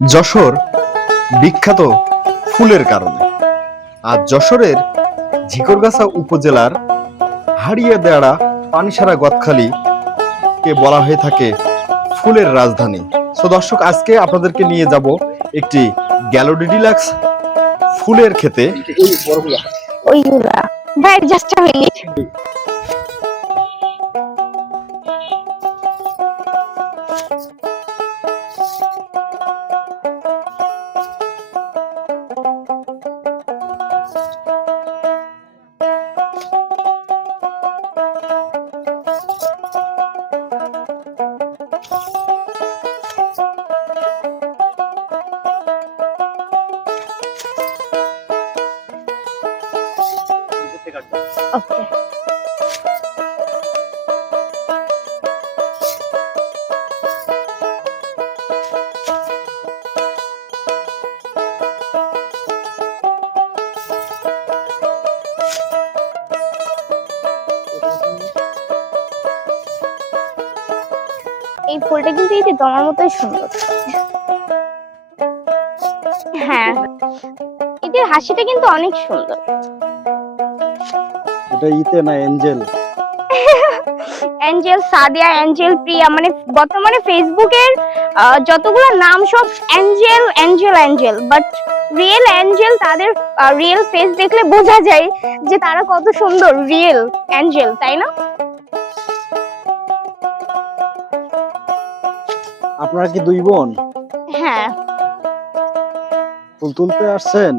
যশোর বিখ্যাত ফুলের কারণে। আর যশোরের ঝিকরগাছা উপজেলার হাড়িয়াদেড়া পানিসারা গদখালি কে বলা হয়ে থাকে ফুলের রাজধানী। তো দর্শক, আজকে আপনাদেরকে নিয়ে যাব একটি গ্যালোডি ডিলাক্স ফুলের ক্ষেতে। ওইগুলা ভাই জাস্ট আ মিনিট। ওকে, এই ফুলটা কিন্তু এই যে তোমার মতোই সুন্দর। হ্যাঁ, এদের হাসিটা কিন্তু অনেক সুন্দর। এটা ইতে না এঞ্জেল। অ্যাঞ্জেল, সাদিয়া, অ্যাঞ্জেল, প্রিয়া, মানে বর্তমানে ফেসবুকের যতগুলো নাম সব Angel Angel Angel, but real Angel তাদের রিয়েল ফেস দেখলে বোঝা যায় যে তারা কত সুন্দর রিয়েল অ্যাঞ্জেল, তাই না? আপনারা কি দুই বোন হ্যাঁ, ফুল তুলতে আসছেন?